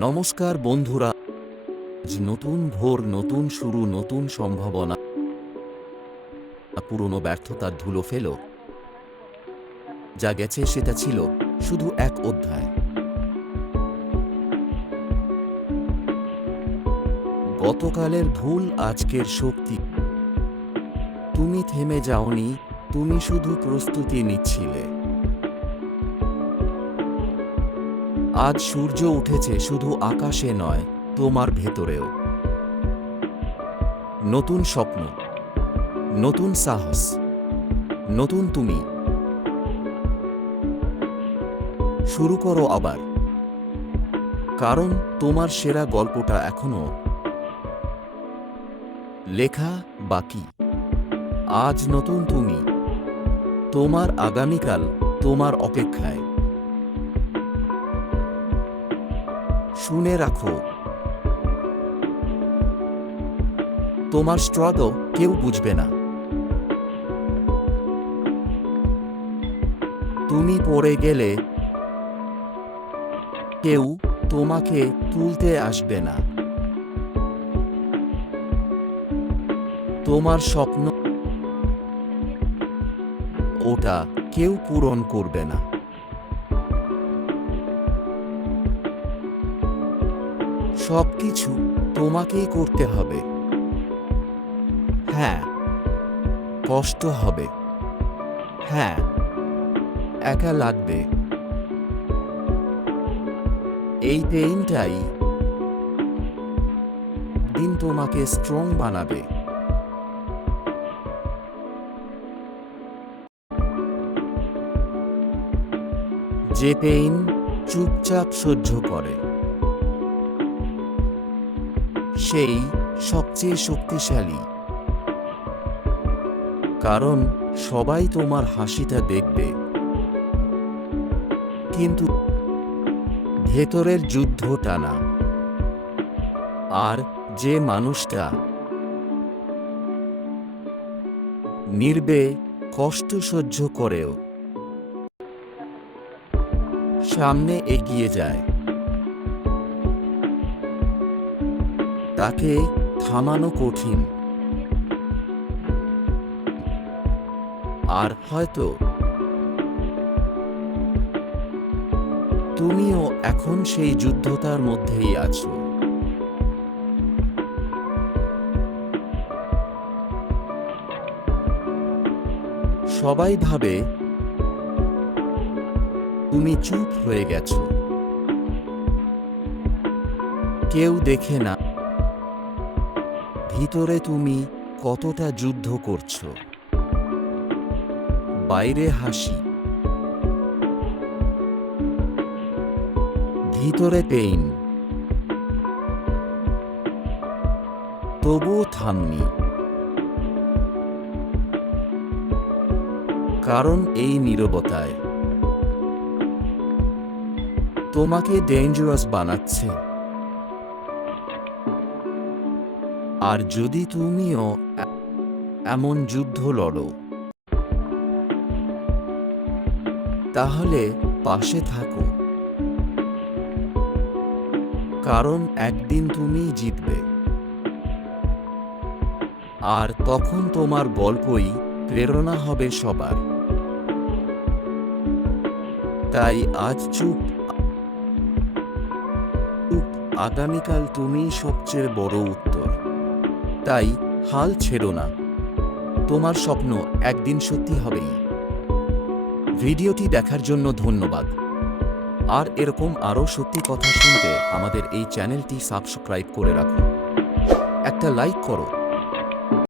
নমস্কার বন্ধুরা, আজ নতুন ভোর, নতুন শুরু, নতুন সম্ভাবনা। পুরনো ব্যর্থতার ধুলো ফেলো। যা গেছে সেটা ছিল শুধু এক অধ্যায়। গতকালের ভুল আজকের শক্তি। তুমি থেমে যাওনি, তুমি শুধু প্রস্তুতি নিচ্ছিলে। আজ সূর্য উঠেছে শুধু আকাশে নয়, তোমার ভেতরেও। নতুন স্বপ্ন, নতুন সাহস, নতুন তুমি। শুরু করো আবার, কারণ তোমার সেরা গল্পটা এখনো লেখা বাকি। আজ নতুন তুমি, তোমার আগামীকাল তোমার অপেক্ষায়। শুনে রাখো, তোমার স্ট্রাগল কেউ বুঝবে না। তুমি পড়ে গেলে কেউ তোমাকে তুলতে আসবে না। তোমার স্বপ্ন ওটা কেউ পূরণ করবে না। সবকিছু তোমাকেই করতে হবে। হ্যাঁ, কষ্ট হবে। হ্যাঁ, একা লাগবে। এই পেইনটাই দিন তোমাকে স্ট্রং বানাবে। যে পেইন চুপচাপ সহ্য করে, সেই সবচেয়ে শক্তিশালী। কারণ সবাই তোমার হাসিটা দেখবে, কিন্তু ভেতরের যুদ্ধটা না। আর যে মানুষটা নির্বে কষ্ট সহ্য করেও সামনে এগিয়ে যায়, তাকে থামানো কঠিন। আর হয়তো তুমিও এখন সেই যুদ্ধটার মধ্যেই আছো। সবাই ভাবে তুমি চুপ হয়ে গেছো, কেউ দেখে না ভিতরে তুমি কতটা যুদ্ধ করছো। বাইরে হাসি, ভিতরে পেইন। তবুও থামনি, কারণ এই নীরবতায় তোমাকে ডেঞ্জারাস বানাচ্ছে। আর যদি তুমিও এমন যুদ্ধ লড়ো, তাহলে পাশে থাকো, কারণ একদিন তুমিই জিতবে। আর তখন তোমার গল্পই প্রেরণা হবে সবার। তাই আজ চুপ, আগামীকাল তুমিই সবচেয়ে বড় উত্তর। তাই হাল ছেড়ো না, তোমার স্বপ্ন একদিন সত্যি হবেই। ভিডিওটি দেখার জন্য ধন্যবাদ। আর এরকম আরও সত্যি কথা শুনতে আমাদের এই চ্যানেলটি সাবস্ক্রাইব করে রাখুন। একটা লাইক করো।